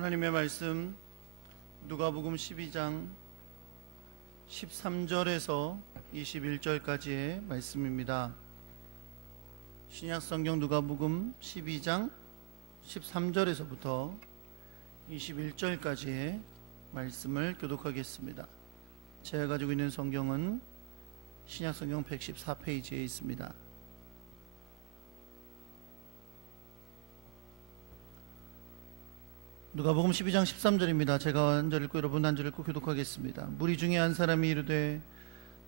하나님의 말씀 누가복음 12장 13절에서 21절까지의 말씀입니다. 신약성경 누가복음 12장 13절에서부터 21절까지의 말씀을 교독하겠습니다. 제가 가지고 있는 성경은 신약성경 114페이지에 있습니다. 누가복음 12장 13절입니다. 제가 한 절 읽고 여러분 한 절 읽고 교독하겠습니다. 무리 중에 한 사람이 이르되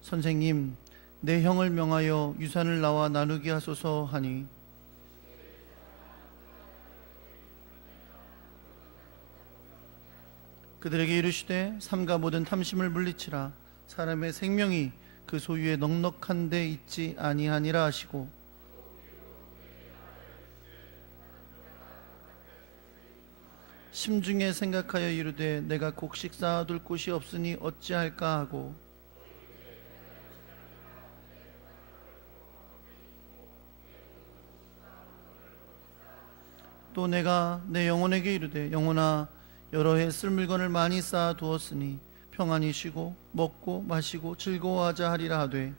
선생님, 내 형을 명하여 유산을 나와 나누게 하소서 하니 그들에게 이르시되 삼가 모든 탐심을 물리치라. 사람의 생명이 그 소유에 넉넉한 데 있지 아니하니라 하시고 심중에 생각하여 이르되 내가 곡식 쌓아둘 곳이 없으니 어찌할까 하고 또 내가 내 영혼에게 이르되 영혼아 여러 해 쓸 물건을 많이 쌓아 두었으니 평안히 쉬고 먹고 마시고 즐거워하자 하리라 하되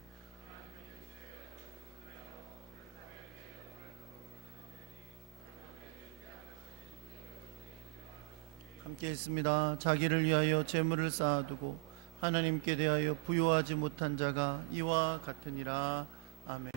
함께 있습니다. 자기를 위하여 재물을 쌓아두고 하나님께 대하여 부요하지 못한 자가 이와 같으니라. 아멘.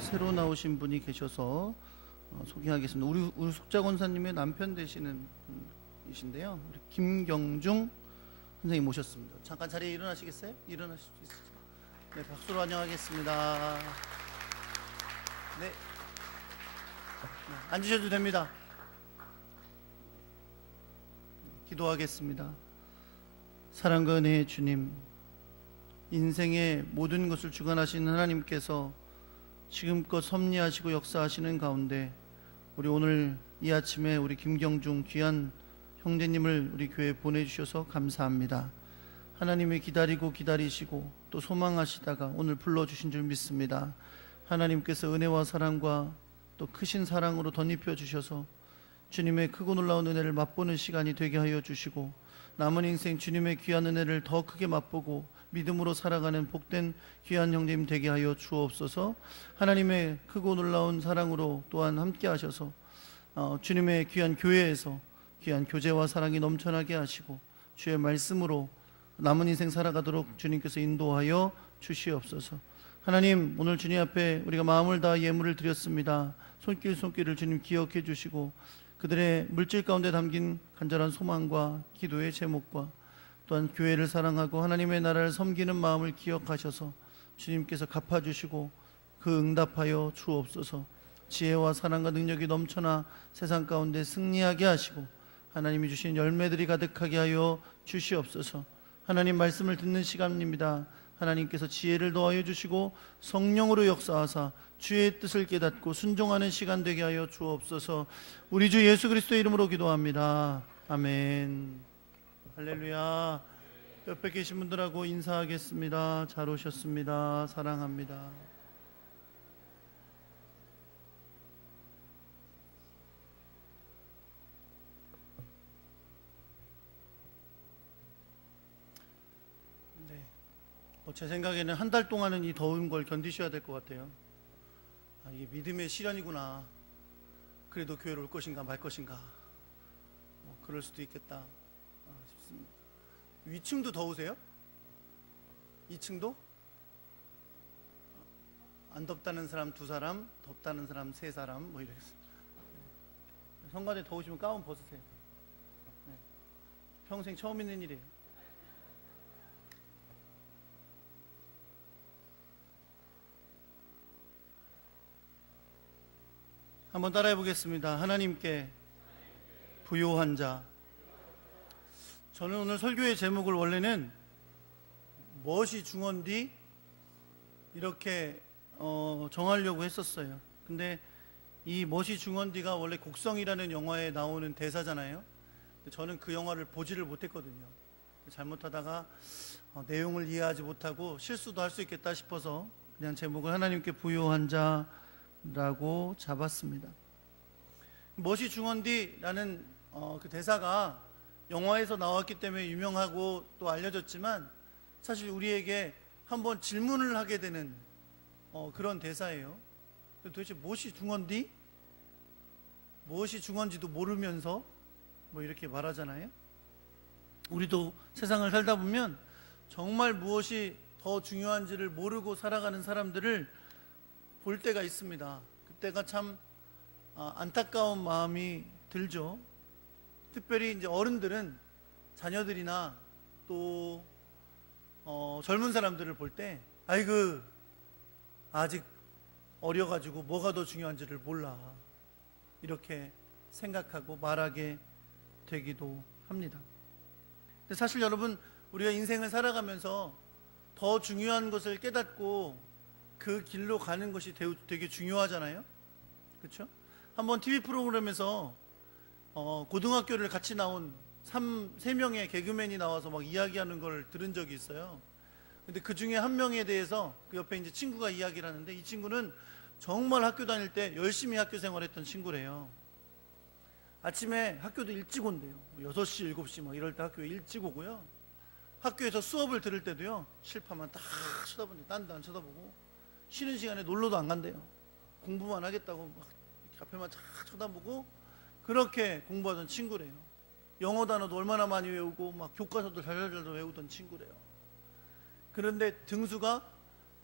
새로 나오신 분이 계셔서 소개하겠습니다. 우리 숙자 권사님의 남편 되시는 분이신데요. 우리 김경중 선생님 모셨습니다. 잠깐 자리에 일어나시겠어요? 일어나실 수 있으세요? 네, 박수로 환영하겠습니다. 네, 앉으셔도 됩니다. 기도하겠습니다. 사랑과 은혜의 주님, 인생의 모든 것을 주관하시는 하나님께서 지금껏 섭리하시고 역사하시는 가운데 우리 오늘 이 아침에 우리 김경중 귀한 형제님을 우리 교회에 보내주셔서 감사합니다. 하나님이 기다리고 기다리시고 또 소망하시다가 오늘 불러주신 줄 믿습니다. 하나님께서 은혜와 사랑과 또 크신 사랑으로 덧입혀 주셔서 주님의 크고 놀라운 은혜를 맛보는 시간이 되게 하여 주시고 남은 인생 주님의 귀한 은혜를 더 크게 맛보고 믿음으로 살아가는 복된 귀한 형님 되게 하여 주옵소서. 하나님의 크고 놀라운 사랑으로 또한 함께 하셔서 주님의 귀한 교회에서 귀한 교제와 사랑이 넘쳐나게 하시고 주의 말씀으로 남은 인생 살아가도록 주님께서 인도하여 주시옵소서. 하나님, 오늘 주님 앞에 우리가 마음을 다하 예물을 드렸습니다. 손길을 주님 기억해 주시고 그들의 물질 가운데 담긴 간절한 소망과 기도의 제목과 또한 교회를 사랑하고 하나님의 나라를 섬기는 마음을 기억하셔서 주님께서 갚아주시고 그 응답하여 주옵소서. 지혜와 사랑과 능력이 넘쳐나 세상 가운데 승리하게 하시고 하나님이 주신 열매들이 가득하게 하여 주시옵소서. 하나님 말씀을 듣는 시간입니다. 하나님께서 지혜를 더하여 주시고 성령으로 역사하사 주의 뜻을 깨닫고 순종하는 시간 되게 하여 주옵소서. 우리 주 예수 그리스도의 이름으로 기도합니다. 아멘. 할렐루야. 옆에 계신 분들하고 인사하겠습니다. 잘 오셨습니다. 사랑합니다. 네. 제 생각에는 한 달 동안은 이 더운 걸 견디셔야 될 것 같아요. 이게 믿음의 시련이구나. 그래도 교회로 올 것인가 말 것인가. 그럴 수도 있겠다 싶습니다. 위층도 더우세요? 2층도? 안 덥다는 사람 2사람, 덥다는 사람 3사람 뭐 이렇게. 성가대 더우시면 가운 벗으세요. 네. 평생 처음 있는 일이에요. 한번 따라해 보겠습니다. 하나님께 부요한 자. 저는 오늘 설교의 제목을 원래는 무엇이 중헌디 이렇게 정하려고 했었어요. 근데 이 무엇이 중헌디가 원래 곡성이라는 영화에 나오는 대사잖아요. 저는 그 영화를 보지를 못했거든요. 잘못하다가 내용을 이해하지 못하고 실수도 할 수 있겠다 싶어서 그냥 제목을 하나님께 부요한 자라고 잡았습니다. 무엇이 중헌디라는 그 대사가 영화에서 나왔기 때문에 유명하고 또 알려졌지만 사실 우리에게 한번 질문을 하게 되는 그런 대사예요. 도대체 무엇이 중헌디? 무엇이 중헌지도 모르면서 뭐 이렇게 말하잖아요. 우리도 세상을 살다 보면 정말 무엇이 더 중요한지를 모르고 살아가는 사람들을 볼 때가 있습니다. 그때가 참 안타까운 마음이 들죠. 특별히 이제 어른들은 자녀들이나 또 젊은 사람들을 볼 때 아이고 아직 어려가지고 뭐가 더 중요한지를 몰라 이렇게 생각하고 말하게 되기도 합니다. 근데 사실 여러분, 우리가 인생을 살아가면서 더 중요한 것을 깨닫고 그 길로 가는 것이 되게 중요하잖아요. 그렇죠? 한번 TV 프로그램에서 고등학교를 같이 나온 3명의 개그맨이 나와서 막 이야기하는 걸 들은 적이 있어요. 근데 그 중에 한 명에 대해서 그 옆에 이제 친구가 이야기를 하는데, 이 친구는 정말 학교 다닐 때 열심히 학교 생활했던 친구래요. 아침에 학교도 일찍 온대요. 6시, 7시 막 이럴 때 학교에 일찍 오고요. 학교에서 수업을 들을 때도요, 칠판만 딱 쳐다보는데 딴 데 안 쳐다보고, 쉬는 시간에 놀러도 안 간대요. 공부만 하겠다고 막 앞에만 쫙 쳐다보고 그렇게 공부하던 친구래요. 영어 단어도 얼마나 많이 외우고 막 교과서도 잘잘 외우던 친구래요. 그런데 등수가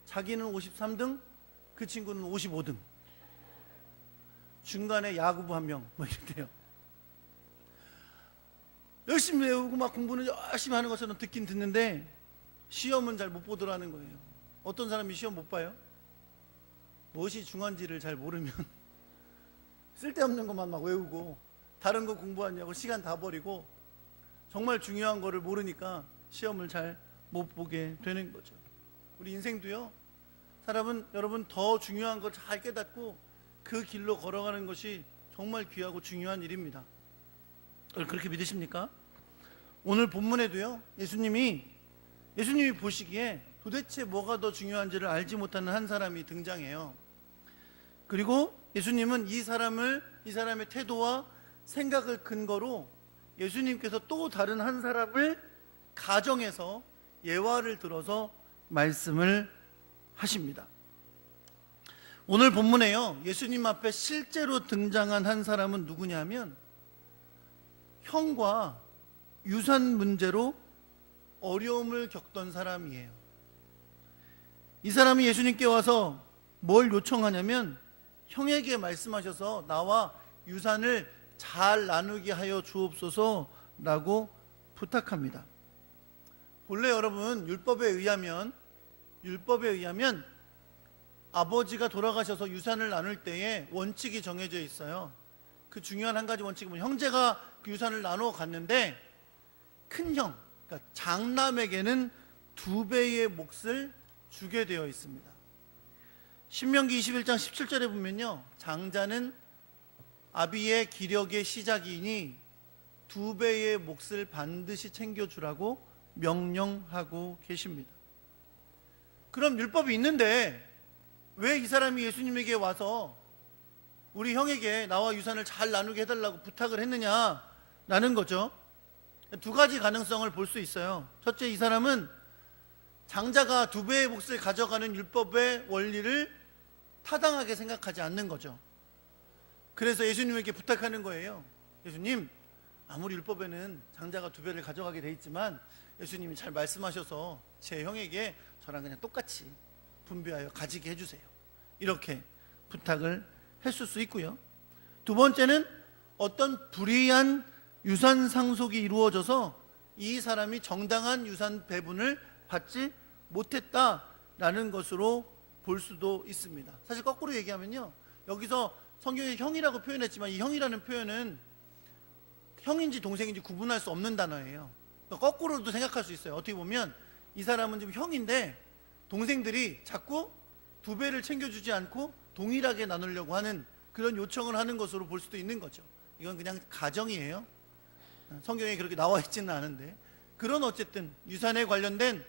자기는 53등, 그 친구는 55등. 중간에 야구부 한 명 뭐 이렇게요. 열심히 외우고 막 공부는 열심히 하는 것처럼 듣긴 듣는데 시험은 잘 못 보더라는 거예요. 어떤 사람이 시험 못 봐요? 무엇이 중요한지를 잘 모르면 쓸데없는 것만 막 외우고 다른 거 공부하냐고 시간 다 버리고 정말 중요한 거를 모르니까 시험을 잘 못 보게 되는 거죠. 우리 인생도요, 사람은 여러분 더 중요한 걸 잘 깨닫고 그 길로 걸어가는 것이 정말 귀하고 중요한 일입니다. 그렇게 믿으십니까? 오늘 본문에도요, 예수님이 보시기에 도대체 뭐가 더 중요한지를 알지 못하는 한 사람이 등장해요. 그리고 예수님은 이 사람의 태도와 생각을 근거로 예수님께서 또 다른 한 사람을 가정해서 예화를 들어서 말씀을 하십니다. 오늘 본문에요, 예수님 앞에 실제로 등장한 한 사람은 누구냐면 형과 유산 문제로 어려움을 겪던 사람이에요. 이 사람이 예수님께 와서 뭘 요청하냐면 형에게 말씀하셔서 나와 유산을 잘 나누게 하여 주옵소서라고 부탁합니다. 본래 여러분 율법에 의하면 아버지가 돌아가셔서 유산을 나눌 때에 원칙이 정해져 있어요. 그 중요한 한 가지 원칙은 형제가 그 유산을 나누어 갔는데 큰 형, 그러니까 장남에게는 2배의 몫을 주게 되어 있습니다. 신명기 21장 17절에 보면요, 장자는 아비의 기력의 시작이니 2배의 몫을 반드시 챙겨주라고 명령하고 계십니다. 그럼 율법이 있는데 왜 이 사람이 예수님에게 와서 우리 형에게 나와 유산을 잘 나누게 해달라고 부탁을 했느냐라는 거죠. 두 가지 가능성을 볼 수 있어요. 첫째, 이 사람은 장자가 2배의 몫을 가져가는 율법의 원리를 타당하게 생각하지 않는 거죠. 그래서 예수님에게 부탁하는 거예요. 예수님, 아무리 율법에는 장자가 2배를 가져가게 돼 있지만 예수님이 잘 말씀하셔서 제 형에게 저랑 그냥 똑같이 분배하여 가지게 해주세요. 이렇게 부탁을 했을 수 있고요. 두 번째는 어떤 불이한 유산 상속이 이루어져서 이 사람이 정당한 유산 배분을 받지 못했다라는 것으로 볼 수도 있습니다. 사실 거꾸로 얘기하면요, 여기서 성경에 형이라고 표현했지만 이 형이라는 표현은 형인지 동생인지 구분할 수 없는 단어예요. 거꾸로도 생각할 수 있어요. 어떻게 보면 이 사람은 지금 형인데 동생들이 자꾸 2배를 챙겨주지 않고 동일하게 나누려고 하는 그런 요청을 하는 것으로 볼 수도 있는 거죠. 이건 그냥 가정이에요. 성경에 그렇게 나와 있지는 않은데, 그런 어쨌든 유산에 관련된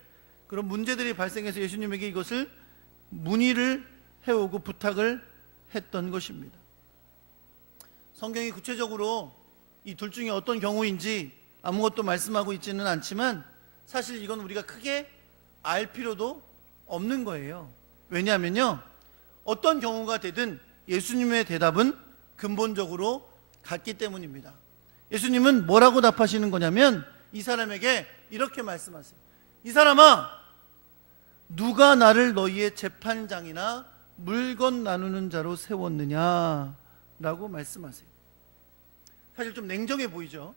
그런 문제들이 발생해서 예수님에게 이것을 문의를 해오고 부탁을 했던 것입니다. 성경이 구체적으로 이 둘 중에 어떤 경우인지 아무것도 말씀하고 있지는 않지만 사실 이건 우리가 크게 알 필요도 없는 거예요. 왜냐하면요, 어떤 경우가 되든 예수님의 대답은 근본적으로 같기 때문입니다. 예수님은 뭐라고 답하시는 거냐면 이 사람에게 이렇게 말씀하세요. 이 사람아, 누가 나를 너희의 재판장이나 물건 나누는 자로 세웠느냐 라고 말씀하세요. 사실 좀 냉정해 보이죠.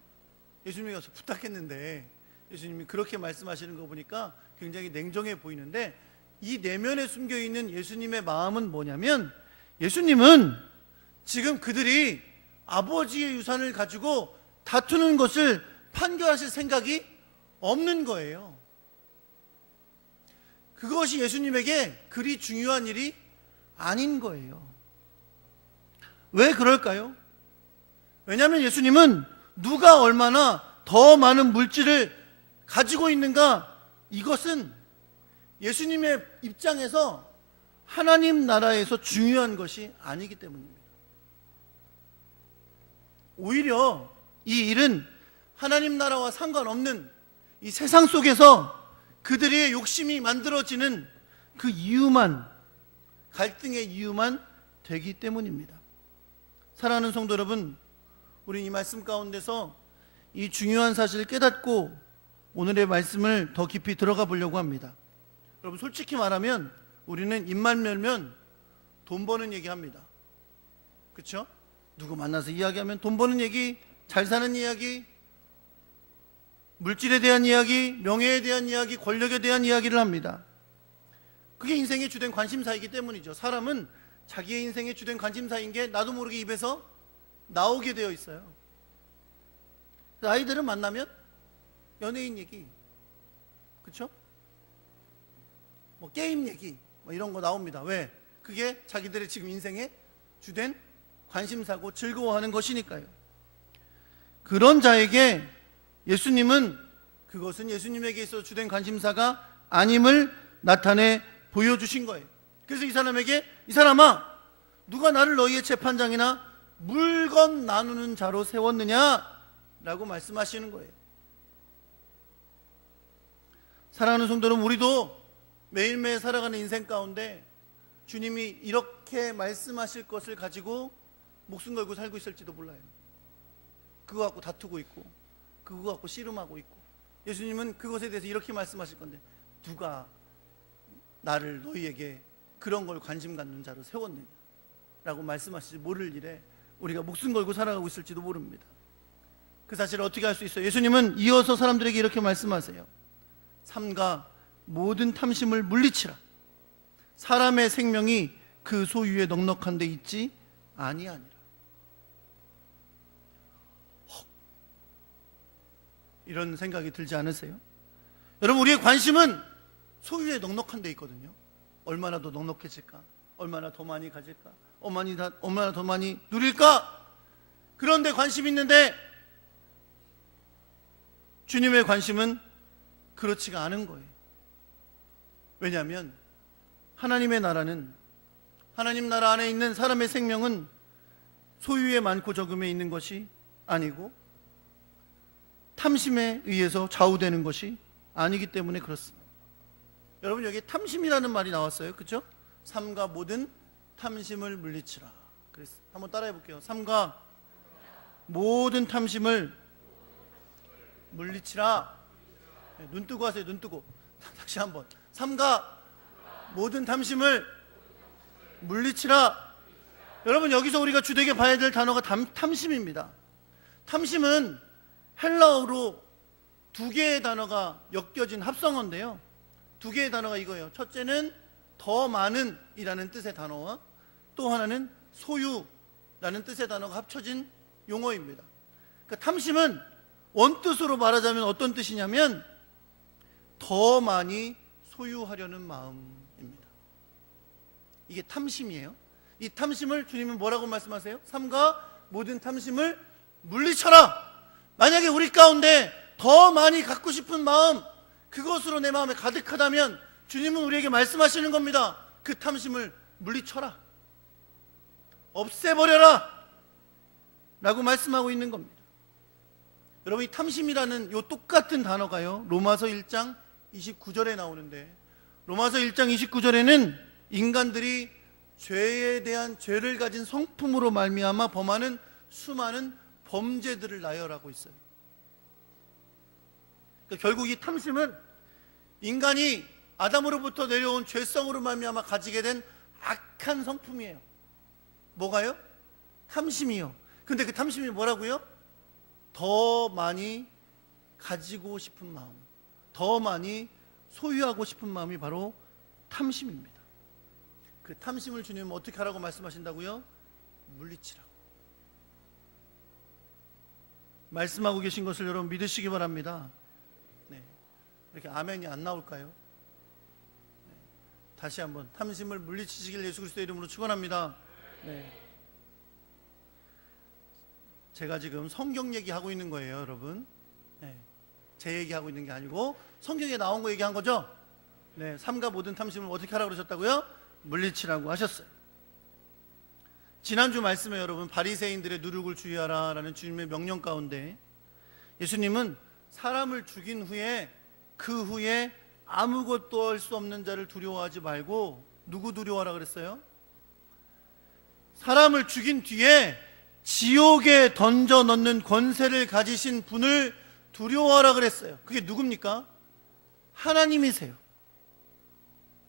예수님이 가서 부탁했는데 예수님이 그렇게 말씀하시는 거 보니까 굉장히 냉정해 보이는데, 이 내면에 숨겨있는 예수님의 마음은 뭐냐면 예수님은 지금 그들이 아버지의 유산을 가지고 다투는 것을 판결하실 생각이 없는 거예요. 그것이 예수님에게 그리 중요한 일이 아닌 거예요. 왜 그럴까요? 왜냐하면 예수님은 누가 얼마나 더 많은 물질을 가지고 있는가, 이것은 예수님의 입장에서 하나님 나라에서 중요한 것이 아니기 때문입니다. 오히려 이 일은 하나님 나라와 상관없는 이 세상 속에서 그들의 욕심이 만들어지는 그 이유만, 갈등의 이유만 되기 때문입니다. 사랑하는 성도 여러분, 우리 이 말씀 가운데서 이 중요한 사실을 깨닫고 오늘의 말씀을 더 깊이 들어가 보려고 합니다. 여러분, 솔직히 말하면 우리는 입만 열면 돈 버는 얘기합니다. 그렇죠? 누구 만나서 이야기하면 돈 버는 얘기, 잘 사는 이야기, 물질에 대한 이야기, 명예에 대한 이야기, 권력에 대한 이야기를 합니다. 그게 인생의 주된 관심사이기 때문이죠. 사람은 자기의 인생의 주된 관심사인 게 나도 모르게 입에서 나오게 되어 있어요. 아이들은 만나면 연예인 얘기, 그렇죠? 뭐 게임 얘기, 뭐 이런 거 나옵니다. 왜? 그게 자기들의 지금 인생의 주된 관심사고 즐거워하는 것이니까요. 그런 자에게 예수님은 그것은 예수님에게 있어서 주된 관심사가 아님을 나타내 보여주신 거예요. 그래서 이 사람에게, 이 사람아, 누가 나를 너희의 재판장이나 물건 나누는 자로 세웠느냐? 라고 말씀하시는 거예요. 사랑하는 성도 여러분, 우리도 매일매일 살아가는 인생 가운데 주님이 이렇게 말씀하실 것을 가지고 목숨 걸고 살고 있을지도 몰라요. 그거 갖고 다투고 있고, 그거 갖고 씨름하고 있고, 예수님은 그것에 대해서 이렇게 말씀하실 건데, 누가 나를 너희에게 그런 걸 관심 갖는 자로 세웠느냐 라고 말씀하시지 모를 일에 우리가 목숨 걸고 살아가고 있을지도 모릅니다. 그 사실을 어떻게 알 수 있어요? 예수님은 이어서 사람들에게 이렇게 말씀하세요. 삼가 모든 탐심을 물리치라. 사람의 생명이 그 소유에 넉넉한 데 있지 아니하니라. 이런 생각이 들지 않으세요? 여러분, 우리의 관심은 소유에 넉넉한 데 있거든요. 얼마나 더 넉넉해질까? 얼마나 더 많이 가질까? 얼마나 더 많이 누릴까? 그런데 관심이 있는데 주님의 관심은 그렇지가 않은 거예요. 왜냐하면 하나님의 나라는, 하나님 나라 안에 있는 사람의 생명은 소유에 많고 적음에 있는 것이 아니고 탐심에 의해서 좌우되는 것이 아니기 때문에 그렇습니다. 여러분, 여기 탐심이라는 말이 나왔어요. 그렇죠? 삼가 모든 탐심을 물리치라. 그랬어요. 한번 따라해 볼게요. 삼가 모든 탐심을 물리치라. 네, 눈 뜨고 하세요. 눈 뜨고. 다시 한번. 삼가 모든 탐심을 물리치라. 여러분, 여기서 우리가 주되게 봐야 될 단어가 탐심입니다. 탐심은 헬라어로 두 개의 단어가 엮여진 합성어인데요. 두 개의 단어가 이거예요. 첫째는 더 많은 이라는 뜻의 단어와 또 하나는 소유라는 뜻의 단어가 합쳐진 용어입니다. 그러니까 탐심은 원뜻으로 말하자면 어떤 뜻이냐면 더 많이 소유하려는 마음입니다. 이게 탐심이에요. 이 탐심을 주님은 뭐라고 말씀하세요? 삼가 모든 탐심을 물리쳐라. 만약에 우리 가운데 더 많이 갖고 싶은 마음, 그것으로 내 마음에 가득하다면 주님은 우리에게 말씀하시는 겁니다. 그 탐심을 물리쳐라, 없애버려라 라고 말씀하고 있는 겁니다. 여러분, 이 탐심이라는 요 똑같은 단어가요, 로마서 1장 29절에 나오는데, 로마서 1장 29절에는 인간들이 죄에 대한 죄를 가진 성품으로 말미암아 범하는 수많은 범죄들을 나열하고 있어요. 그러니까 결국 이 탐심은 인간이 아담으로부터 내려온 죄성으로 말미암아 가지게 된 악한 성품이에요. 뭐가요? 탐심이요. 근데 그 탐심이 뭐라고요? 더 많이 가지고 싶은 마음, 더 많이 소유하고 싶은 마음이 바로 탐심입니다. 그 탐심을 주님은 어떻게 하라고 말씀하신다고요? 물리치라고 말씀하고 계신 것을 여러분 믿으시기 바랍니다. 네. 이렇게 아멘이 안 나올까요? 네. 다시 한번 탐심을 물리치시길 예수 그리스도의 이름으로 축원합니다. 네. 제가 지금 성경 얘기하고 있는 거예요, 여러분. 네. 제 얘기하고 있는 게 아니고 성경에 나온 거 얘기한 거죠. 네. 삼가 모든 탐심을 어떻게 하라고 그러셨다고요? 물리치라고 하셨어요. 지난주 말씀에 여러분, 바리새인들의 누룩을 주의하라 라는 주님의 명령 가운데 예수님은 사람을 죽인 후에 그 후에 아무것도 할 수 없는 자를 두려워하지 말고 누구 두려워하라 그랬어요? 사람을 죽인 뒤에 지옥에 던져 넣는 권세를 가지신 분을 두려워하라 그랬어요. 그게 누굽니까? 하나님이세요.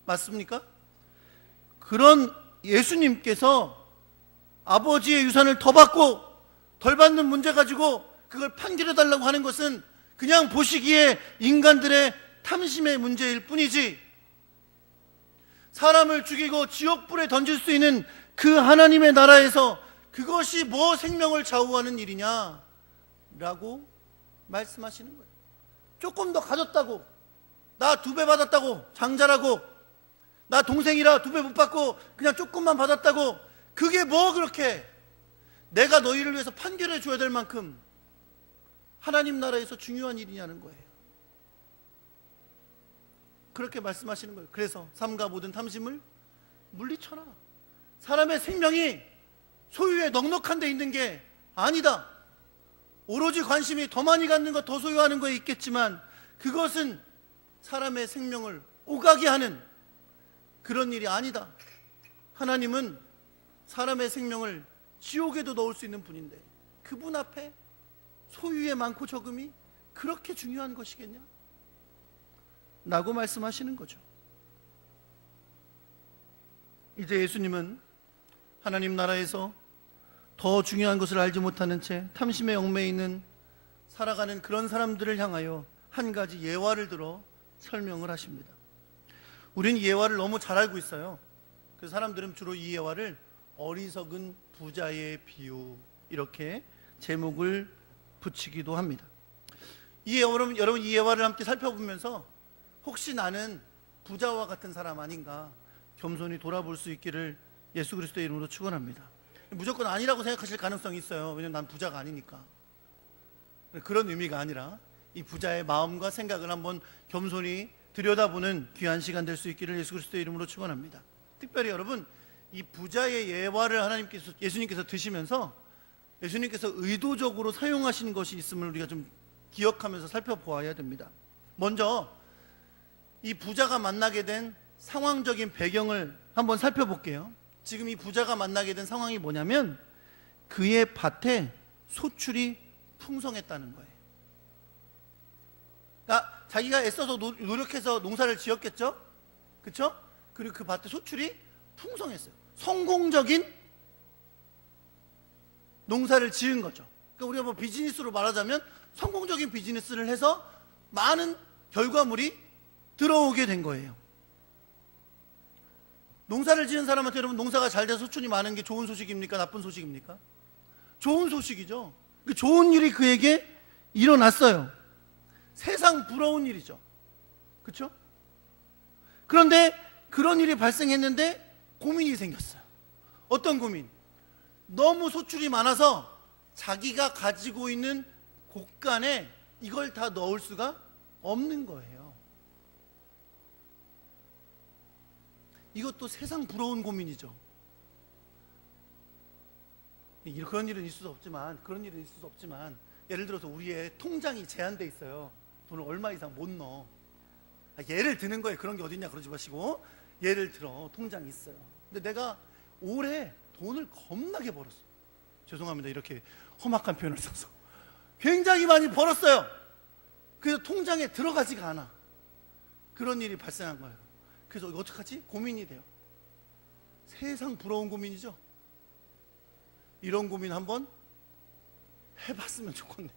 맞습니까? 그런 예수님께서 아버지의 유산을 더 받고 덜 받는 문제 가지고 그걸 판결해 달라고 하는 것은 그냥 보시기에 인간들의 탐심의 문제일 뿐이지, 사람을 죽이고 지옥불에 던질 수 있는 그 하나님의 나라에서 그것이 뭐 생명을 좌우하는 일이냐 라고 말씀하시는 거예요. 조금 더 가졌다고, 나 2배 받았다고 장자라고, 나 동생이라 2배 못 받고 그냥 조금만 받았다고, 그게 뭐 그렇게 내가 너희를 위해서 판결해 줘야 될 만큼 하나님 나라에서 중요한 일이냐는 거예요. 그렇게 말씀하시는 거예요. 그래서 삼가 모든 탐심을 물리쳐라. 사람의 생명이 소유에 넉넉한 데 있는 게 아니다. 오로지 관심이 더 많이 갖는 것, 더 소유하는 거에 있겠지만 그것은 사람의 생명을 오가게 하는 그런 일이 아니다. 하나님은 사람의 생명을 지옥에도 넣을 수 있는 분인데 그분 앞에 소유의 많고 적음이 그렇게 중요한 것이겠냐? 라고 말씀하시는 거죠. 이제 예수님은 하나님 나라에서 더 중요한 것을 알지 못하는 채 탐심의 얽매여 있는 살아가는 그런 사람들을 향하여 한 가지 예화를 들어 설명을 하십니다. 우린 예화를 너무 잘 알고 있어요. 그래서 사람들은 주로 이 예화를 어리석은 부자의 비유 이렇게 제목을 붙이기도 합니다. 여러분 이 예화를 함께 살펴보면서 혹시 나는 부자와 같은 사람 아닌가 겸손히 돌아볼 수 있기를 예수 그리스도의 이름으로 축원합니다. 무조건 아니라고 생각하실 가능성이 있어요. 왜냐하면 난 부자가 아니니까. 그런 의미가 아니라 이 부자의 마음과 생각을 한번 겸손히 들여다보는 귀한 시간 될 수 있기를 예수 그리스도의 이름으로 축원합니다. 특별히 여러분, 이 부자의 예화를 예수님께서 드시면서 예수님께서 의도적으로 사용하신 것이 있음을 우리가 좀 기억하면서 살펴보아야 됩니다. 먼저 이 부자가 만나게 된 상황적인 배경을 한번 살펴볼게요. 지금 이 부자가 만나게 된 상황이 뭐냐면 그의 밭에 소출이 풍성했다는 거예요. 그러니까 자기가 애써서 노력해서 농사를 지었겠죠? 그렇죠? 그리고 그 밭에 소출이 풍성했어요. 성공적인 농사를 지은 거죠. 그러니까 우리가 뭐 비즈니스로 말하자면 성공적인 비즈니스를 해서 많은 결과물이 들어오게 된 거예요. 농사를 지은 사람한테 여러분 농사가 잘 돼서 소출이 많은 게 좋은 소식입니까? 나쁜 소식입니까? 좋은 소식이죠. 좋은 일이 그에게 일어났어요. 세상 부러운 일이죠. 그렇죠? 그런데 그런 일이 발생했는데 고민이 생겼어요. 어떤 고민? 너무 소출이 많아서 자기가 가지고 있는 곳간에 이걸 다 넣을 수가 없는 거예요. 이것도 세상 부러운 고민이죠. 그런 일은 있을 수 없지만 예를 들어서 우리의 통장이 제한돼 있어요. 돈을 얼마 이상 못 넣어. 예를 드는 거예요. 그런 게 어딨냐 그러지 마시고, 예를 들어 통장이 있어요. 근데 내가 올해 돈을 겁나게 벌었어. 죄송합니다. 이렇게 험악한 표현을 써서 굉장히 많이 벌었어요. 그래서 통장에 들어가지가 않아. 그런 일이 발생한 거예요. 그래서 이거 어떡하지? 고민이 돼요. 세상 부러운 고민이죠. 이런 고민 한번 해봤으면 좋겠네.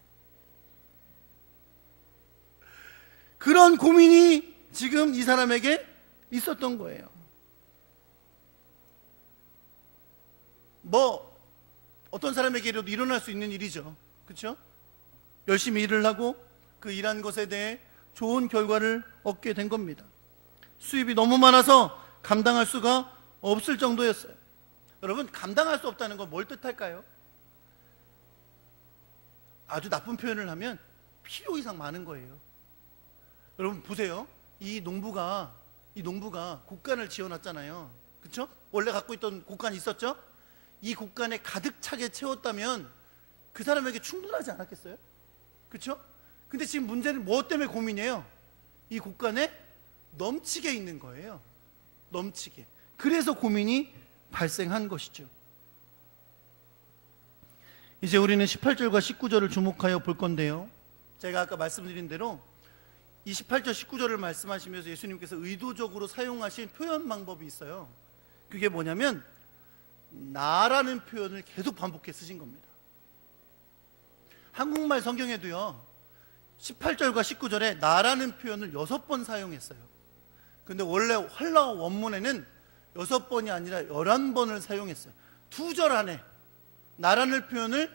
그런 고민이 지금 이 사람에게 있었던 거예요. 뭐 어떤 사람에게라도 일어날 수 있는 일이죠. 그렇죠? 열심히 일을 하고 그 일한 것에 대해 좋은 결과를 얻게 된 겁니다. 수입이 너무 많아서 감당할 수가 없을 정도였어요. 여러분, 감당할 수 없다는 건 뭘 뜻할까요? 아주 나쁜 표현을 하면 필요 이상 많은 거예요. 여러분 보세요. 이 농부가 곡간을 지어놨잖아요. 그렇죠? 원래 갖고 있던 곡간이 있었죠? 이 곡간에 가득 차게 채웠다면 그 사람에게 충분하지 않았겠어요? 그렇죠? 근데 지금 문제는 뭐 때문에 고민이에요? 이 곡간에 넘치게 있는 거예요. 넘치게. 그래서 고민이 발생한 것이죠. 이제 우리는 18절과 19절을 주목하여 볼 건데요. 제가 아까 말씀드린 대로 이 18절 19절을 말씀하시면서 예수님께서 의도적으로 사용하신 표현 방법이 있어요. 그게 뭐냐면 나라는 표현을 계속 반복해 쓰신 겁니다. 한국말 성경에도요, 18절과 19절에 나라는 표현을 6번 사용했어요. 근데 원래 헬라어 원문에는 6번이 아니라 11번을 사용했어요. 2절 안에 나라는 표현을,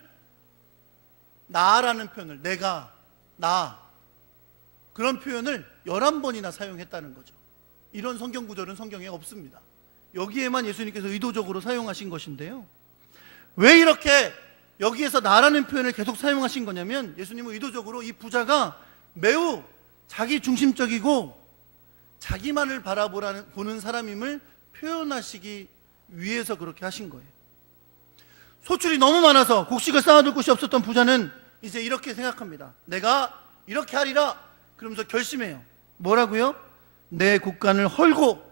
나라는 표현을, 내가, 나, 그런 표현을 11번이나 사용했다는 거죠. 이런 성경 구절은 성경에 없습니다. 여기에만 예수님께서 의도적으로 사용하신 것인데요, 왜 이렇게 여기에서 나라는 표현을 계속 사용하신 거냐면, 예수님은 의도적으로 이 부자가 매우 자기 중심적이고 자기만을 바라보는 사람임을 표현하시기 위해서 그렇게 하신 거예요. 소출이 너무 많아서 곡식을 쌓아둘 곳이 없었던 부자는 이제 이렇게 생각합니다. 내가 이렇게 하리라 그러면서 결심해요. 뭐라고요? 내 곡간을 헐고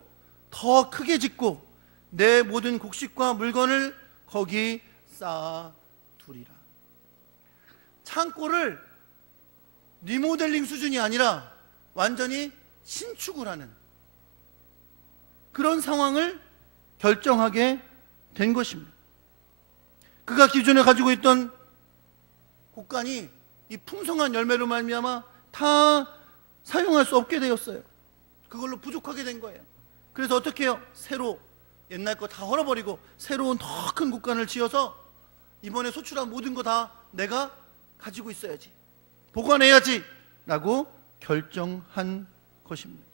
더 크게 짓고 내 모든 곡식과 물건을 거기 쌓아두리라. 창고를 리모델링 수준이 아니라 완전히 신축을 하는 그런 상황을 결정하게 된 것입니다. 그가 기존에 가지고 있던 곡간이 이 풍성한 열매로 말미암아 다 사용할 수 없게 되었어요. 그걸로 부족하게 된 거예요. 그래서 어떻게 해요? 새로 옛날 거 다 헐어버리고 새로운 더 큰 곡간을 지어서 이번에 소출한 모든 거 다 내가 가지고 있어야지, 보관해야지 라고 결정한 것입니다.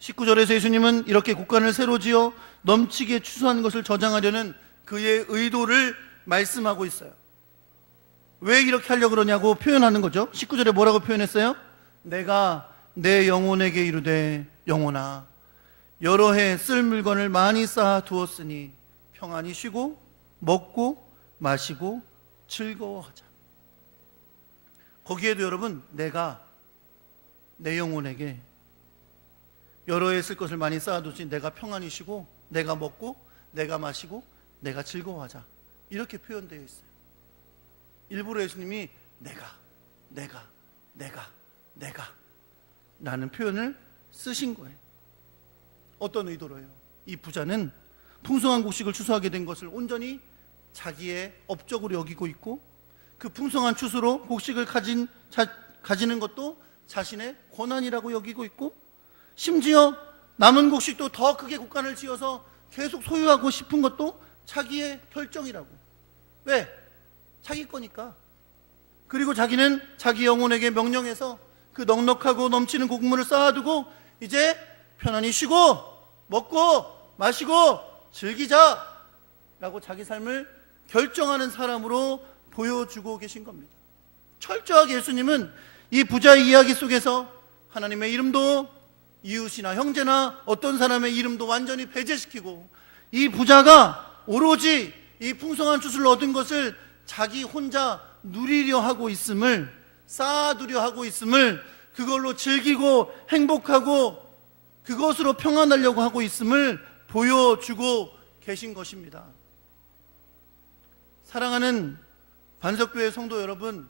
19절에서 예수님은 이렇게 곡간을 새로 지어 넘치게 추수한 것을 저장하려는 그의 의도를 말씀하고 있어요. 왜 이렇게 하려고 그러냐고 표현하는 거죠. 19절에 뭐라고 표현했어요? 내가 내 영혼에게 이르되 영혼아 여러 해 쓸 물건을 많이 쌓아 두었으니 평안히 쉬고 먹고 마시고 즐거워하자. 거기에도 여러분, 내가 내 영혼에게 여러 해 쓸 것을 많이 쌓아두지 내가 평안히 쉬고 내가 먹고 내가 마시고 내가 즐거워하자, 이렇게 표현되어 있어요. 일부러 예수님이 내가 라는 표현을 쓰신 거예요. 어떤 의도로요? 이 부자는 풍성한 곡식을 추수하게 된 것을 온전히 자기의 업적으로 여기고 있고, 그 풍성한 추수로 곡식을 가지는 것도 자신의 권한이라고 여기고 있고, 심지어 남은 곡식도 더 크게 곡간을 지어서 계속 소유하고 싶은 것도 자기의 결정이라고. 왜? 자기 거니까. 그리고 자기는 자기 영혼에게 명령해서 그 넉넉하고 넘치는 곡물을 쌓아두고 이제 편안히 쉬고 먹고 마시고 즐기자 라고 자기 삶을 결정하는 사람으로 보여주고 계신 겁니다. 철저하게 예수님은 이 부자의 이야기 속에서 하나님의 이름도 이웃이나 형제나 어떤 사람의 이름도 완전히 배제시키고, 이 부자가 오로지 이 풍성한 추수를 얻은 것을 자기 혼자 누리려 하고 있음을, 쌓아두려 하고 있음을, 그걸로 즐기고 행복하고 그것으로 평안하려고 하고 있음을 보여주고 계신 것입니다. 사랑하는 반석교회 성도 여러분,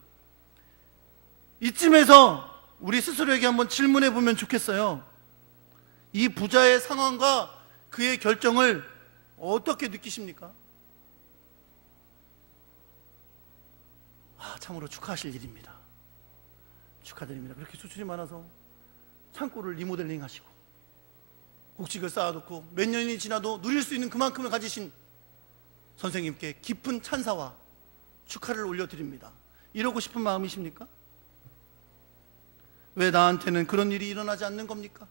이쯤에서 우리 스스로에게 한번 질문해 보면 좋겠어요. 이 부자의 상황과 그의 결정을 어떻게 느끼십니까? 참으로 축하하실 일입니다. 축하드립니다. 그렇게 수출이 많아서 창고를 리모델링 하시고 곡식을 쌓아놓고 몇 년이 지나도 누릴 수 있는 그만큼을 가지신 선생님께 깊은 찬사와 축하를 올려드립니다. 이러고 싶은 마음이십니까? 왜 나한테는 그런 일이 일어나지 않는 겁니까?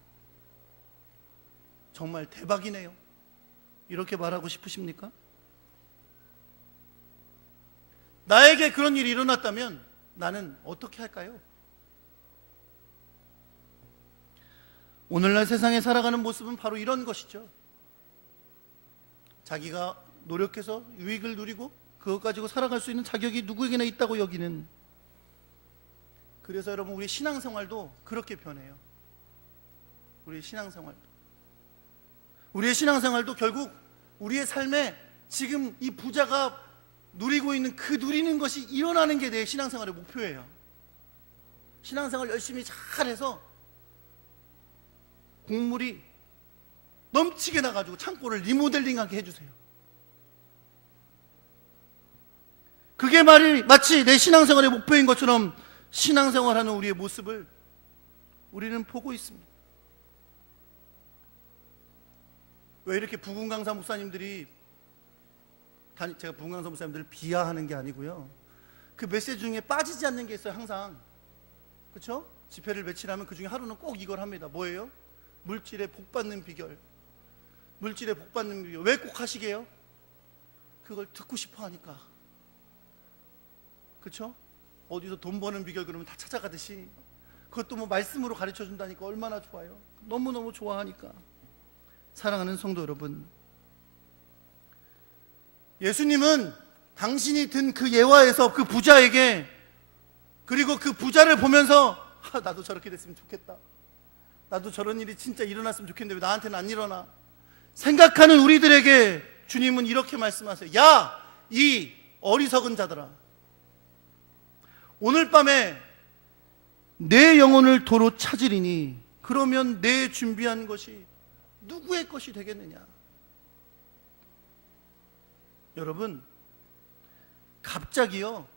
정말 대박이네요, 이렇게 말하고 싶으십니까? 나에게 그런 일이 일어났다면 나는 어떻게 할까요? 오늘날 세상에 살아가는 모습은 바로 이런 것이죠. 자기가 노력해서 유익을 누리고 그것 가지고 살아갈 수 있는 자격이 누구에게나 있다고 여기는. 그래서 여러분, 우리 신앙생활도 그렇게 변해요. 우리의 신앙생활도 결국 우리의 삶에 지금 이 부자가 누리고 있는 그 누리는 것이 일어나는 게 내 신앙생활의 목표예요. 신앙생활 열심히 잘해서 곡물이 넘치게 나가지고 창고를 리모델링하게 해주세요. 그게 마치 내 신앙생활의 목표인 것처럼 신앙생활하는 우리의 모습을 우리는 보고 있습니다. 왜 이렇게 부흥강사 목사님들이, 제가 부흥강사 목사님들을 비하하는 게 아니고요, 그 메시지 중에 빠지지 않는 게 있어요. 항상. 그렇죠? 집회를 며칠 하면 그 중에 하루는 꼭 이걸 합니다. 뭐예요? 물질에 복 받는 비결. 물질에 복 받는 비결. 왜 꼭 하시게요? 그걸 듣고 싶어 하니까. 그렇죠? 어디서 돈 버는 비결 그러면 다 찾아가듯이, 그것도 뭐 말씀으로 가르쳐 준다니까 얼마나 좋아요. 너무너무 좋아하니까. 사랑하는 성도 여러분, 예수님은 당신이 든 그 예화에서 그 부자에게, 그리고 그 부자를 보면서 나도 저렇게 됐으면 좋겠다, 나도 저런 일이 진짜 일어났으면 좋겠는데 왜 나한테는 안 일어나, 생각하는 우리들에게 주님은 이렇게 말씀하세요. 야, 이 어리석은 자들아, 오늘 밤에 내 영혼을 도로 찾으리니 그러면 내 준비한 것이 누구의 것이 되겠느냐. 여러분, 갑자기요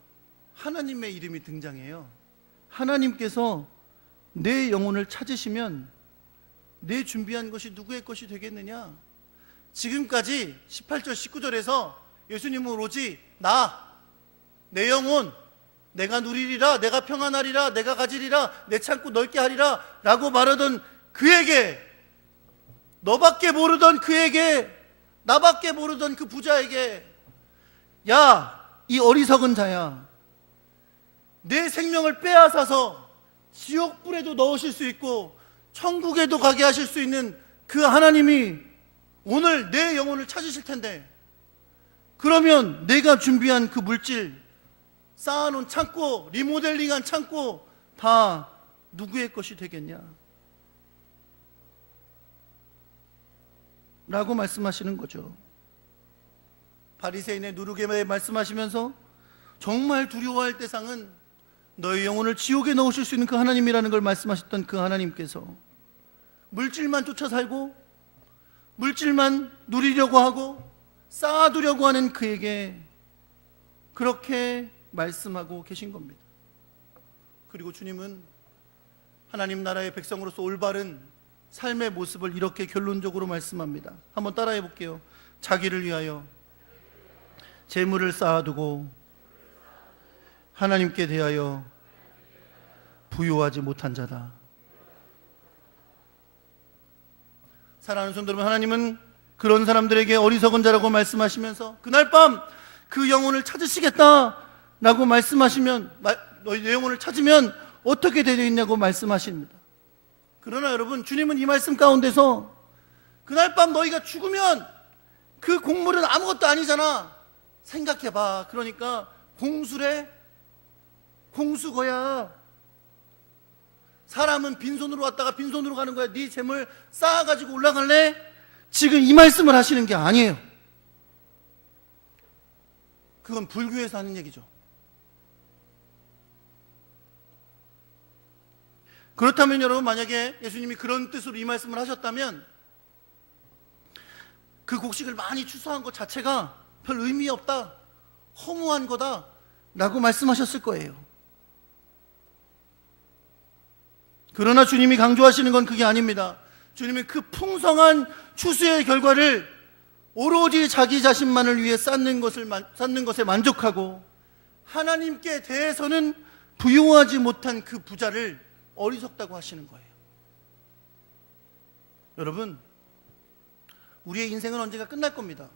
하나님의 이름이 등장해요. 하나님께서 내 영혼을 찾으시면 내 준비한 것이 누구의 것이 되겠느냐. 지금까지 18절 19절에서 예수님은 오로지 내 영혼 내가 누리리라, 내가 평안하리라, 내가 가지리라, 내 창고 넓게 하리라 라고 말하던 그에게, 너밖에 모르던 그에게, 나밖에 모르던 그 부자에게, 야, 이 어리석은 자야, 내 생명을 빼앗아서 지옥불에도 넣으실 수 있고 천국에도 가게 하실 수 있는 그 하나님이 오늘 내 영혼을 찾으실 텐데, 그러면 내가 준비한 그 물질, 쌓아놓은 창고, 리모델링한 창고 다 누구의 것이 되겠냐 라고 말씀하시는 거죠. 바리새인의 누르게에 말씀하시면서 정말 두려워할 대상은 너의 영혼을 지옥에 넣으실 수 있는 그 하나님이라는 걸 말씀하셨던 그 하나님께서 물질만 쫓아 살고 물질만 누리려고 하고 쌓아두려고 하는 그에게 그렇게 말씀하고 계신 겁니다. 그리고 주님은 하나님 나라의 백성으로서 올바른 삶의 모습을 이렇게 결론적으로 말씀합니다. 한번 따라해 볼게요. 자기를 위하여 재물을 쌓아두고 하나님께 대하여 부요하지 못한 자다. 사랑하는 성도 여러분, 하나님은 그런 사람들에게 어리석은 자라고 말씀하시면서 그날 밤 그 영혼을 찾으시겠다라고 말씀하시면, 너희 내 영혼을 찾으면 어떻게 되겠냐고 말씀하십니다. 그러나 여러분, 주님은 이 말씀 가운데서 그날 밤 너희가 죽으면 그 곡물은 아무것도 아니잖아. 생각해봐. 그러니까 공수래? 공수거야. 사람은 빈손으로 왔다가 빈손으로 가는 거야. 네 재물 쌓아가지고 올라갈래? 지금 이 말씀을 하시는 게 아니에요. 그건 불교에서 하는 얘기죠. 그렇다면 여러분, 만약에 예수님이 그런 뜻으로 이 말씀을 하셨다면 그 곡식을 많이 추수한 것 자체가 별 의미 없다, 허무한 거다 라고 말씀하셨을 거예요. 그러나 주님이 강조하시는 건 그게 아닙니다. 주님은 그 풍성한 추수의 결과를 오로지 자기 자신만을 위해 쌓는 것에 만족하고 하나님께 대해서는 부요하지 못한 그 부자를 어리석다고 하시는 거예요. 여러분, 우리의 인생은 언젠가 끝날 겁니다.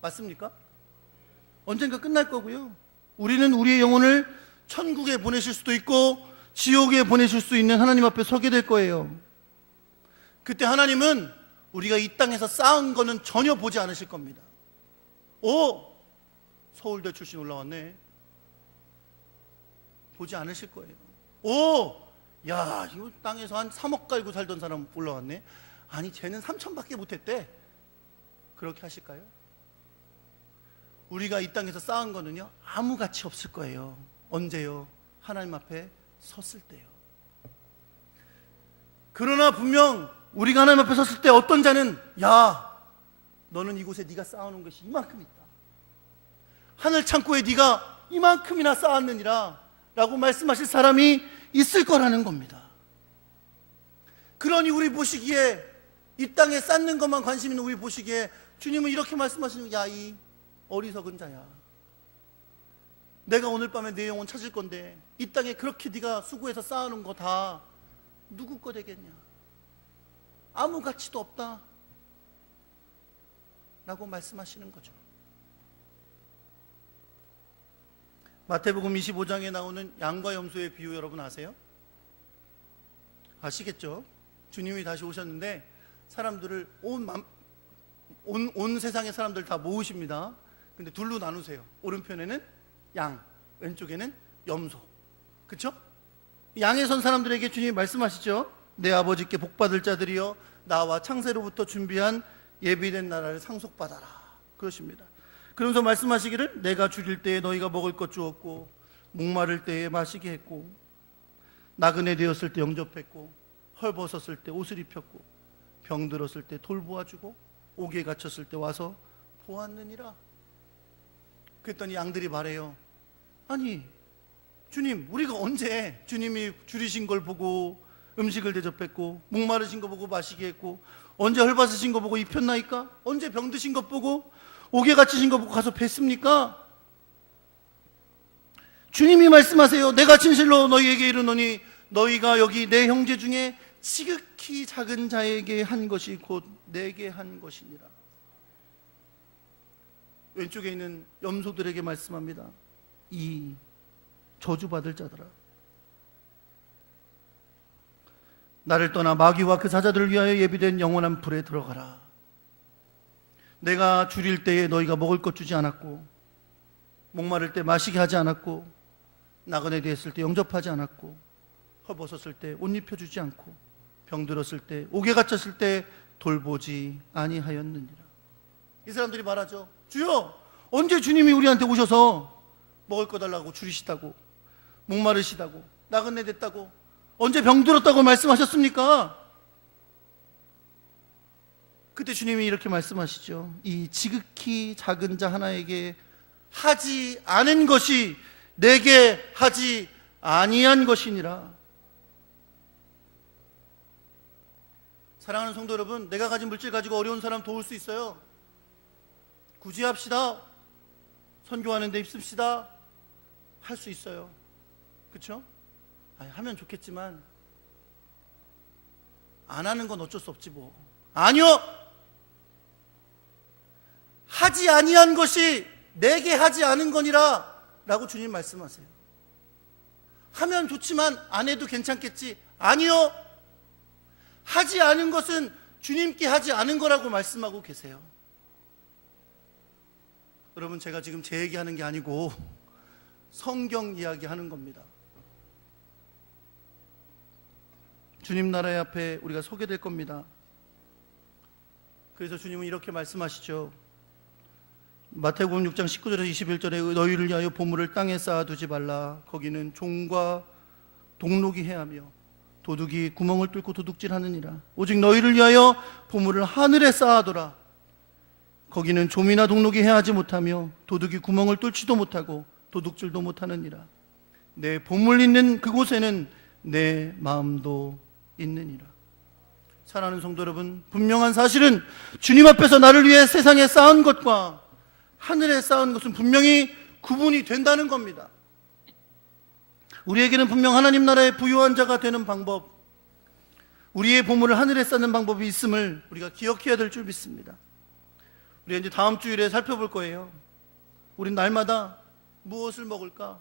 맞습니까? 언젠가 끝날 거고요. 우리는 우리의 영혼을 천국에 보내실 수도 있고 지옥에 보내실 수 있는 하나님 앞에 서게 될 거예요. 그때 하나님은 우리가 이 땅에서 쌓은 거는 전혀 보지 않으실 겁니다. 서울대 출신 올라왔네. 보지 않으실 거예요. 야, 이거 땅에서 한 3억 갈고 살던 사람 올라왔네. 아니, 쟤는 3천밖에 못했대. 그렇게 하실까요? 우리가 이 땅에서 쌓은 거는요, 아무 가치 없을 거예요. 언제요? 하나님 앞에 섰을 때요. 그러나 분명 우리가 하나님 앞에 섰을 때 어떤 자는, 야, 너는 이곳에 네가 쌓아놓은 것이 이만큼 있다. 하늘 창고에 네가 이만큼이나 쌓았느니라 라고 말씀하실 사람이 있을 거라는 겁니다. 그러니 우리 보시기에, 이 땅에 쌓는 것만 관심 있는 우리 보시기에 주님은 이렇게 말씀하시는 거예요. 야, 이 어리석은 자야, 내가 오늘 밤에 내 영혼 찾을 건데 이 땅에 그렇게 네가 수고해서 쌓아놓은 거 다 누구 거 되겠냐, 아무 가치도 없다 라고 말씀하시는 거죠. 마태복음 25장에 나오는 양과 염소의 비유 여러분 아세요? 아시겠죠? 주님이 다시 오셨는데 사람들을 온 세상의 사람들 다 모으십니다. 근데 둘로 나누세요. 오른편에는 양, 왼쪽에는 염소. 그쵸? 양에 선 사람들에게 주님이 말씀하시죠. 내 아버지께 복받을 자들이여 나와 창세로부터 준비한 예비된 나라를 상속받아라 그러십니다. 그러면서 말씀하시기를 내가 줄일 때에 너희가 먹을 것 주었고 목마를 때에 마시게 했고 나그네 되었을 때 영접했고 헐벗었을 때 옷을 입혔고 병들었을 때 돌보아주고 옥에 갇혔을 때 와서 보았느니라. 그랬더니 양들이 말해요. 아니 주님, 우리가 언제 주님이 줄이신 걸 보고 음식을 대접했고 목마르신 거 보고 마시게 했고 언제 헐벗으신 거 보고 입혔나이까? 언제 병드신 것 보고 옥에 갇히신 거 보고 가서 뵀습니까? 주님이 말씀하세요. 내가 진실로 너희에게 이르노니 너희가 여기 내 형제 중에 지극히 작은 자에게 한 것이 곧 내게 한 것이니라. 왼쪽에 있는 염소들에게 말씀합니다. 이 저주받을 자들아, 나를 떠나 마귀와 그 사자들을 위하여 예비된 영원한 불에 들어가라. 내가 줄일 때에 너희가 먹을 것 주지 않았고 목마를 때 마시게 하지 않았고 나그네 되었을 때 영접하지 않았고 헐벗었을 때 옷 입혀주지 않고 병들었을 때 옥에 갇혔을 때 돌보지 아니하였느니라. 이 사람들이 말하죠. 주여, 언제 주님이 우리한테 오셔서 먹을 거 달라고 줄이시다고 목마르시다고 나그네 됐다고 언제 병들었다고 말씀하셨습니까? 그때 주님이 이렇게 말씀하시죠. 이 지극히 작은 자 하나에게 하지 않은 것이 내게 하지 아니한 것이니라. 사랑하는 성도 여러분, 내가 가진 물질 가지고 어려운 사람 도울 수 있어요. 구제합시다, 선교하는 데 입습시다, 할 수 있어요. 그렇죠? 하면 좋겠지만 안 하는 건 어쩔 수 없지 뭐. 아니요, 하지 아니한 것이 내게 하지 않은 거니라 라고 주님 말씀하세요. 하면 좋지만 안 해도 괜찮겠지. 아니요, 하지 않은 것은 주님께 하지 않은 거라고 말씀하고 계세요. 여러분, 제가 지금 제 얘기하는 게 아니고 성경 이야기하는 겁니다. 주님 나라의 앞에 우리가 서게 될 겁니다. 그래서 주님은 이렇게 말씀하시죠. 마태복음 6장 19절에서 21절에 너희를 위하여 보물을 땅에 쌓아두지 말라. 거기는 종과 동록이 해하며 도둑이 구멍을 뚫고 도둑질하느니라. 오직 너희를 위하여 보물을 하늘에 쌓아둬라. 거기는 좀이나 동록이 해하지 못하며 도둑이 구멍을 뚫지도 못하고 도둑질도 못하느니라. 내 보물 있는 그곳에는 내 마음도 있느니라. 사랑하는 성도 여러분, 분명한 사실은 주님 앞에서 나를 위해 세상에 쌓은 것과 하늘에 쌓은 것은 분명히 구분이 된다는 겁니다. 우리에게는 분명 하나님 나라의 부유한 자가 되는 방법, 우리의 보물을 하늘에 쌓는 방법이 있음을 우리가 기억해야 될 줄 믿습니다. 우리가 이제 다음 주일에 살펴볼 거예요. 우린 날마다 무엇을 먹을까?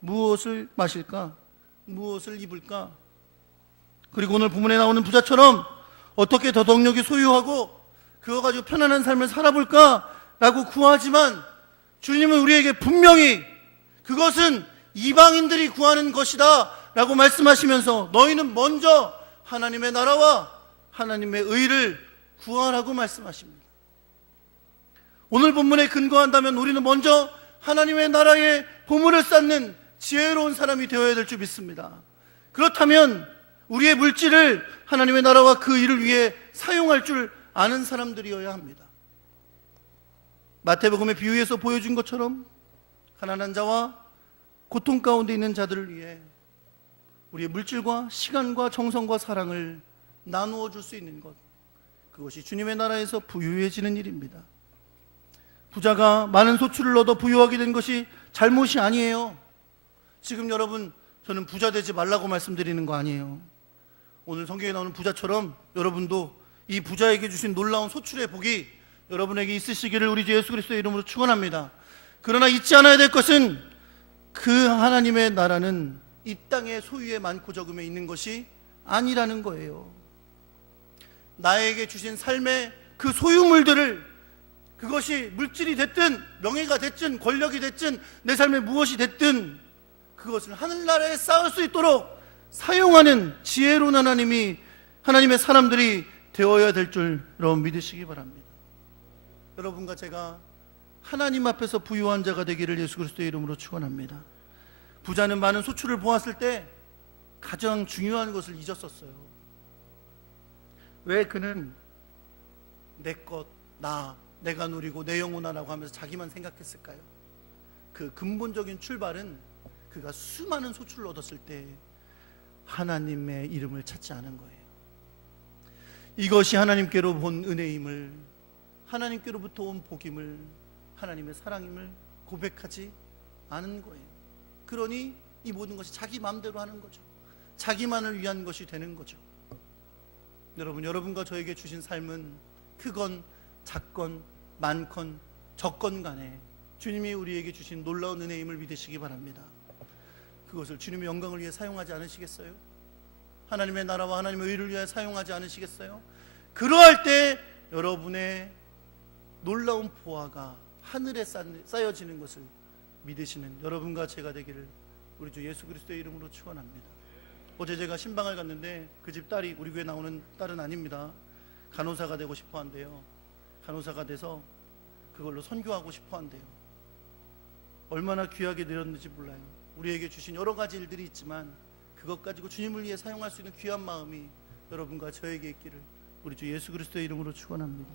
무엇을 마실까? 무엇을 입을까? 그리고 오늘 본문에 나오는 부자처럼 어떻게 더 덕력이 소유하고 그거 가지고 편안한 삶을 살아볼까? 라고 구하지만 주님은 우리에게 분명히 그것은 이방인들이 구하는 것이다 라고 말씀하시면서 너희는 먼저 하나님의 나라와 하나님의 의를 구하라고 말씀하십니다. 오늘 본문에 근거한다면 우리는 먼저 하나님의 나라의 보물을 쌓는 지혜로운 사람이 되어야 될 줄 믿습니다. 그렇다면 우리의 물질을 하나님의 나라와 그 일을 위해 사용할 줄 아는 사람들이어야 합니다. 마태복음의 비유에서 보여준 것처럼 가난한 자와 고통 가운데 있는 자들을 위해 우리의 물질과 시간과 정성과 사랑을 나누어 줄 수 있는 것, 그것이 주님의 나라에서 부유해지는 일입니다. 부자가 많은 소출을 얻어 부유하게 된 것이 잘못이 아니에요. 지금 여러분, 저는 부자 되지 말라고 말씀드리는 거 아니에요. 오늘 성경에 나오는 부자처럼 여러분도 이 부자에게 주신 놀라운 소출의 복이 여러분에게 있으시기를 우리 주 예수 그리스도의 이름으로 축원합니다. 그러나 잊지 않아야 될 것은 그 하나님의 나라는 이 땅의 소유에 많고 적음에 있는 것이 아니라는 거예요. 나에게 주신 삶의 그 소유물들을, 그것이 물질이 됐든 명예가 됐든 권력이 됐든 내 삶에 무엇이 됐든 그것을 하늘나라에 쌓을 수 있도록 사용하는 지혜로운 하나님의 사람들이 되어야 될 줄 여러분 믿으시기 바랍니다. 여러분과 제가 하나님 앞에서 부유한 자가 되기를 예수 그리스도의 이름으로 축원합니다. 부자는 많은 소출을 보았을 때 가장 중요한 것을 잊었었어요. 왜 그는 내 것, 내가 누리고 내 영혼하라고 하면서 자기만 생각했을까요? 그 근본적인 출발은 그가 수많은 소출을 얻었을 때 하나님의 이름을 찾지 않은 거예요. 이것이 하나님께로 본 은혜임을, 하나님께로부터 온 복임을, 하나님의 사랑임을 고백하지 않은 거예요. 그러니 이 모든 것이 자기 마음대로 하는 거죠. 자기만을 위한 것이 되는 거죠. 여러분과 저에게 주신 삶은 크건 작건 많건 적건 간에 주님이 우리에게 주신 놀라운 은혜임을 믿으시기 바랍니다. 그것을 주님의 영광을 위해 사용하지 않으시겠어요? 하나님의 나라와 하나님의 의를 위해 사용하지 않으시겠어요? 그러할 때 여러분의 놀라운 보화가 하늘에 쌓여지는 것을 믿으시는 여러분과 제가 되기를 우리 주 예수 그리스도의 이름으로 축원합니다. 어제 제가 신방을 갔는데 그 집 딸이, 우리 교회 나오는 딸은 아닙니다, 간호사가 되고 싶어 한대요. 간호사가 돼서 그걸로 선교하고 싶어 한대요. 얼마나 귀하게 되었는지 몰라요. 우리에게 주신 여러 가지 일들이 있지만 그것 가지고 주님을 위해 사용할 수 있는 귀한 마음이 여러분과 저에게 있기를 우리 주 예수 그리스도의 이름으로 축원합니다.